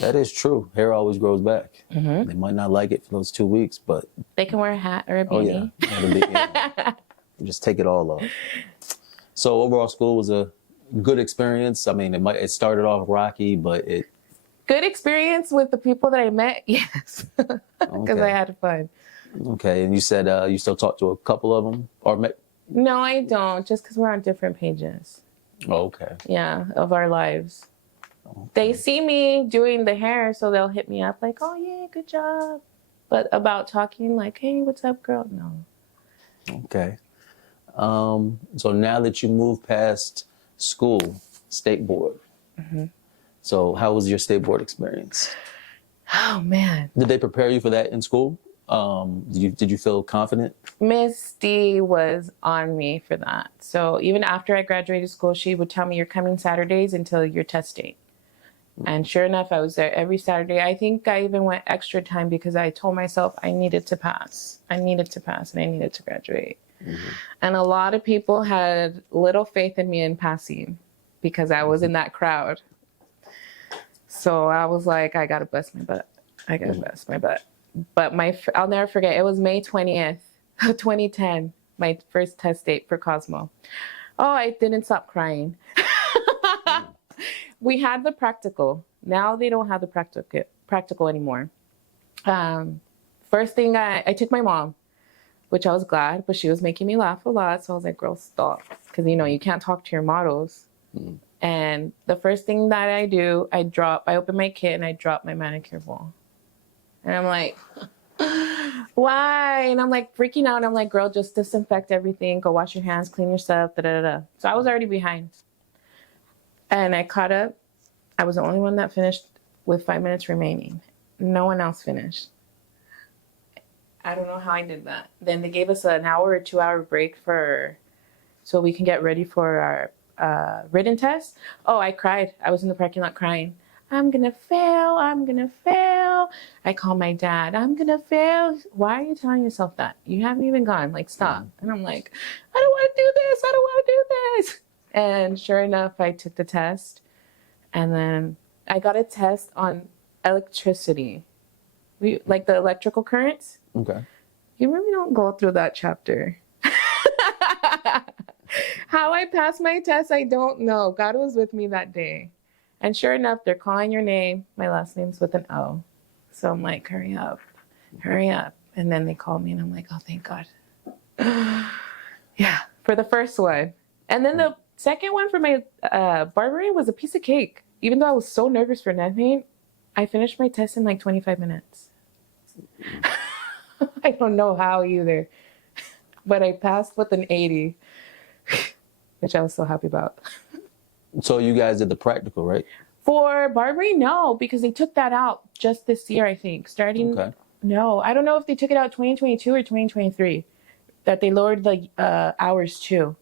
That is true. Hair always grows back. Mm-hmm. They might not like it for those 2 weeks, but They can wear a hat or a oh yeah, beanie. yeah. Just take it all off. So overall, school was a good experience. I mean, it started off rocky, but it Good experience with the people that I met, yes, because okay. I had fun. Okay, and you said you still talk to a couple of them, or met? No, I don't, just because we're on different pages. Oh, okay. Yeah, of our lives. Okay. They see me doing the hair, so they'll hit me up like, "Oh yeah, good job." But about talking, like, "Hey, what's up, girl?" No. Okay. So now that you moved past school, state board. Mm-hmm. So how was your state board experience? Oh man. Did they prepare you for that in school? Did you feel confident? Miss D was on me for that. So even after I graduated school, she would tell me, "You're coming Saturdays until your test date." And sure enough, I was there every Saturday. I think I even went extra time because I told myself I needed to pass. I needed to pass and I needed to graduate. Mm-hmm. And a lot of people had little faith in me in passing because I was in that crowd. So I was like, I got to bust my butt. I got to bust my butt. But I'll never forget, it was May 20th, 2010, my first test date for Cosmo. Oh, I didn't stop crying. We had the practical. Now they don't have the practical anymore. First thing, I took my mom, which I was glad, but she was making me laugh a lot. So I was like, girl, stop. Because, you can't talk to your models. Mm. And the first thing that I do, I open my kit and I drop my manicure ball. And I'm like, why? And I'm like freaking out. And I'm like, girl, just disinfect everything. Go wash your hands, clean your stuff, da-da-da-da. So I was already behind. And I caught up. I was the only one that finished with 5 minutes remaining. No one else finished. I don't know how I did that. Then they gave us an hour or 2 hour break so we can get ready for our written test. Oh, I cried. I was in the parking lot crying. I'm going to fail. I'm going to fail. I call my dad. I'm going to fail. Why are you telling yourself that? You haven't even gone. Like, stop. And I'm like, I don't want to do this. I don't want to do this. And sure enough, I took the test. And then I got a test on electricity. Like the electrical currents. Okay. You really don't go through that chapter. How I passed my test, I don't know. God was with me that day. And sure enough, they're calling your name. My last name's with an O. So I'm like, hurry up, hurry up. And then they call me and I'm like, oh, thank God. Yeah, for the first one. And then the second one for my barbering was a piece of cake. Even though I was so nervous for nothing, I finished my test in like 25 minutes. I don't know how either. But I passed with an 80, which I was so happy about. So you guys did the practical, right? For barbering, no, because they took that out just this year, I think. No, I don't know if they took it out 2022 or 2023, that they lowered the hours too,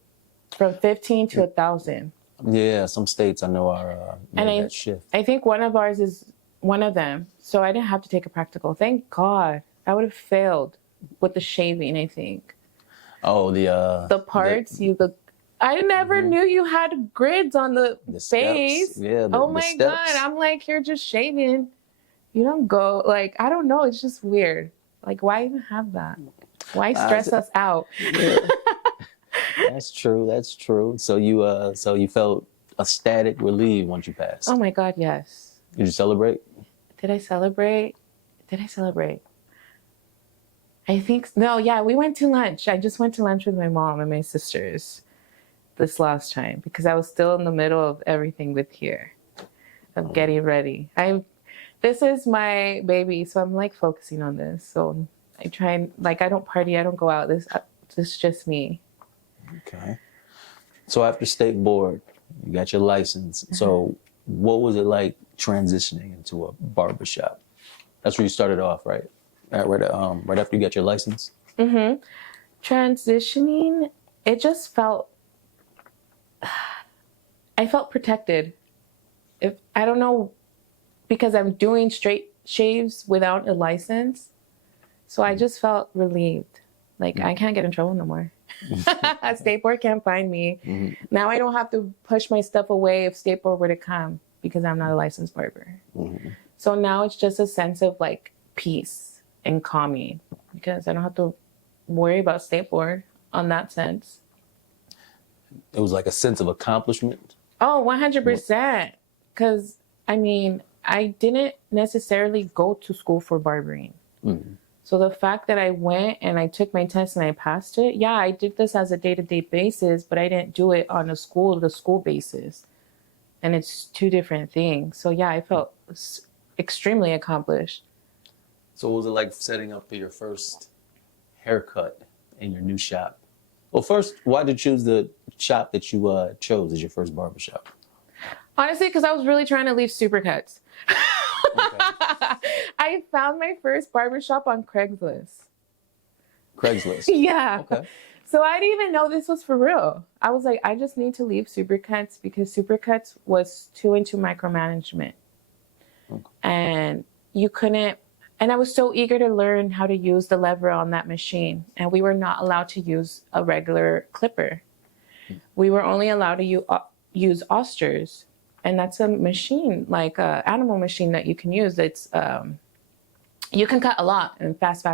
from 15 to 1,000. Yeah, some states I know are made that shift. I think one of ours is one of them. So I didn't have to take a practical. Thank God. I would have failed with the shaving, I think. Oh, the parts, I never knew you had grids on the face. Yeah. Oh my God. I'm like, you're just shaving. You don't go, like, I don't know. It's just weird. Like, why even have that? Why stress us out? Yeah. That's true. That's true. So you felt ecstatic relief once you passed. Oh my God, yes. Did you celebrate? Did I celebrate? I think, no, yeah, we went to lunch. I just went to lunch with my mom and my sisters this last time because I was still in the middle of everything with here, of getting ready. This is my baby, so I'm like focusing on this. So I try and, like, I don't party, I don't go out. This is just me. Okay. So after state board, you got your license. Mm-hmm. So what was it like transitioning into a barbershop? That's where you started off, right? Right after you got your license? Mm-hmm. Transitioning, it just felt, I felt protected. I don't know, because I'm doing straight shaves without a license. So I just felt relieved. Like, I can't get in trouble no more. State board can't find me. Mm-hmm. Now I don't have to push my stuff away if state board were to come because I'm not a licensed barber. Mm-hmm. So now it's just a sense of like peace and calming because I don't have to worry about state board on that sense. It was like a sense of accomplishment. Oh, 100%. Because, I mean, I didn't necessarily go to school for barbering. Mm-hmm. So the fact that I went and I took my test and I passed it, yeah, I did this as a day-to-day basis, but I didn't do it on the school basis. And it's two different things. So yeah, I felt extremely accomplished. So what was it like setting up for your first haircut in your new shop? Well, first, why did you choose the shop that you chose as your first barbershop? Honestly, because I was really trying to leave supercuts. Okay. I found my first barbershop on Craigslist. Craigslist. Yeah. Okay. So I didn't even know this was for real. I was like, I just need to leave supercuts because supercuts was too into micromanagement. Okay. And you couldn't, and I was so eager to learn how to use the lever on that machine. And we were not allowed to use a regular clipper. We were only allowed to use Osters. And that's a machine, like an animal machine that you can use. It's you can cut a lot and fast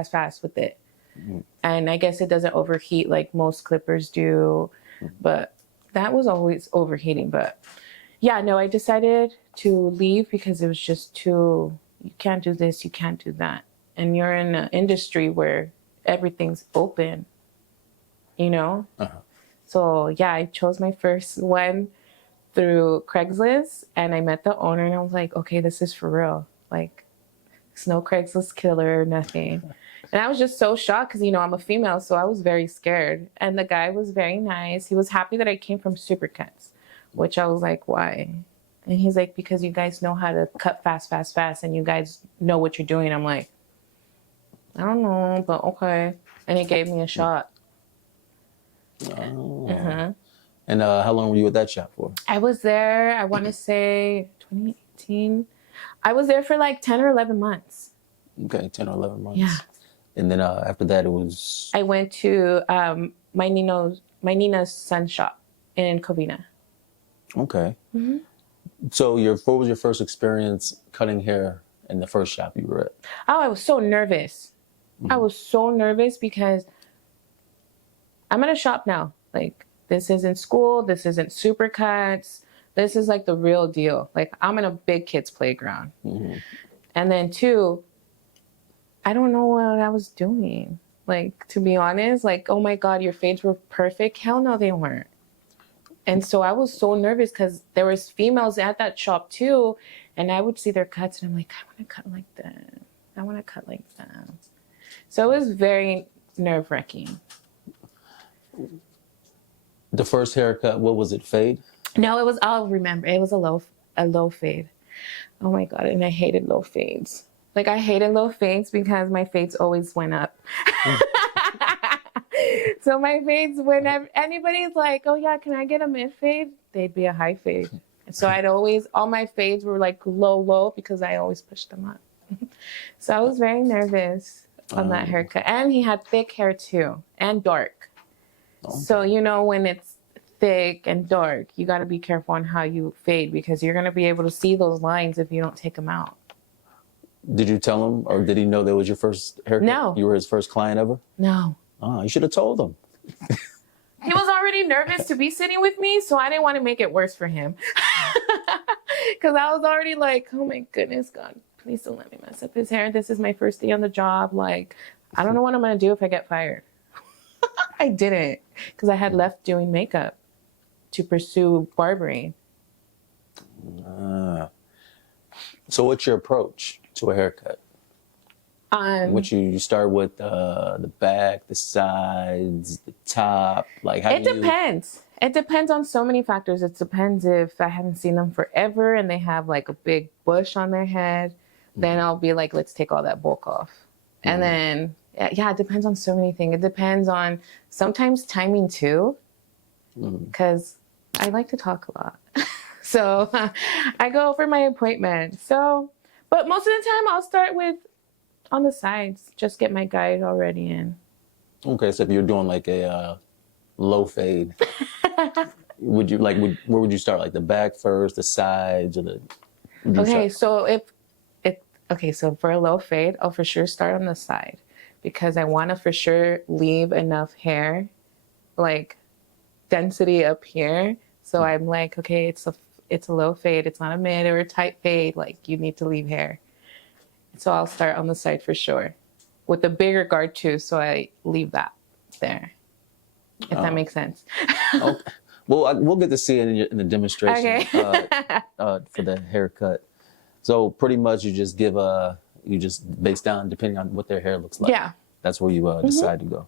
with it. Mm-hmm. And I guess it doesn't overheat like most clippers do. Mm-hmm. But that was always overheating. But yeah, no, I decided to leave because it was just too, you can't do this, you can't do that. And you're in an industry where everything's open, you know? Uh-huh. So yeah, I chose my first one through Craigslist and I met the owner and I was like, okay, this is for real. Like, it's no Craigslist killer or nothing. And I was just so shocked because, you know, I'm a female, so I was very scared. And the guy was very nice. He was happy that I came from Supercuts, which I was like, why? And he's like, because you guys know how to cut fast, and you guys know what you're doing. I'm like, I don't know, but okay. And he gave me a shot. Oh. Uh-huh. And how long were you at that shop for? I was there, I want to say 2018. I was there for like 10 or 11 months. Okay, 10 or 11 months. Yeah. And then after that, it was... I went to my Nina's son's shop in Covina. Okay. Mm-hmm. So what was your first experience cutting hair in the first shop you were at? Oh, I was so nervous. Mm-hmm. I was so nervous because I'm at a shop now. Like, this isn't school. This isn't Supercuts. This is like the real deal. Like, I'm in a big kids playground. Mm-hmm. And then two, I don't know what I was doing. Like, to be honest, like, oh my God, your fades were perfect. Hell no, they weren't. And so I was so nervous because there was females at that shop too. And I would see their cuts and I'm like, I want to cut like that. I want to cut like that. So it was very nerve-wracking. The first haircut, what was it, fade? No, I'll remember. It was a low fade. Oh my God, and I hated low fades. Like, I hated low fades because my fades always went up. So my fades, whenever anybody's like, oh yeah, can I get a mid fade? They'd be a high fade. So all my fades were like low because I always pushed them up. So I was very nervous on that haircut. And he had thick hair too, and dark. Okay. So, you know, when it's thick and dark, you got to be careful on how you fade because you're going to be able to see those lines if you don't take them out. Did you tell him, or did he know that was your first haircut? No. You were his first client ever? No. Oh, you should have told him. He was already nervous to be sitting with me, so I didn't want to make it worse for him. Because I was already like, oh my goodness, God, please don't let me mess up his hair. This is my first day on the job. Like, I don't know what I'm going to do if I get fired. I didn't, because I had left doing makeup to pursue barbering. So what's your approach to a haircut? What you start with the back, the sides, the top, like how it depends. It depends on so many factors. It depends if I haven't seen them forever and they have like a big bush on their head, then I'll be like, let's take all that bulk off. And then, yeah, it depends on so many things. It depends on sometimes timing too, because I like to talk a lot. So I go over my appointment. So, but most of the time I'll start with on the sides, just get my guide already in. Okay, so if you're doing like a low fade, would you where would you start? Like the back first, the sides, or the? Okay, so if it Okay, so for a low fade, I'll for sure start on the side because I want to for sure leave enough hair, like density up here. So I'm like, okay, it's a low fade. It's not a mid or a tight fade. Like you need to leave hair. So I'll start on the side for sure with a bigger guard too. So I leave that there, if that makes sense. Okay. Well, we'll get to see it in the demonstration Okay. for the haircut. So pretty much you just base down depending on what their hair looks like. Yeah. That's where you decide to go.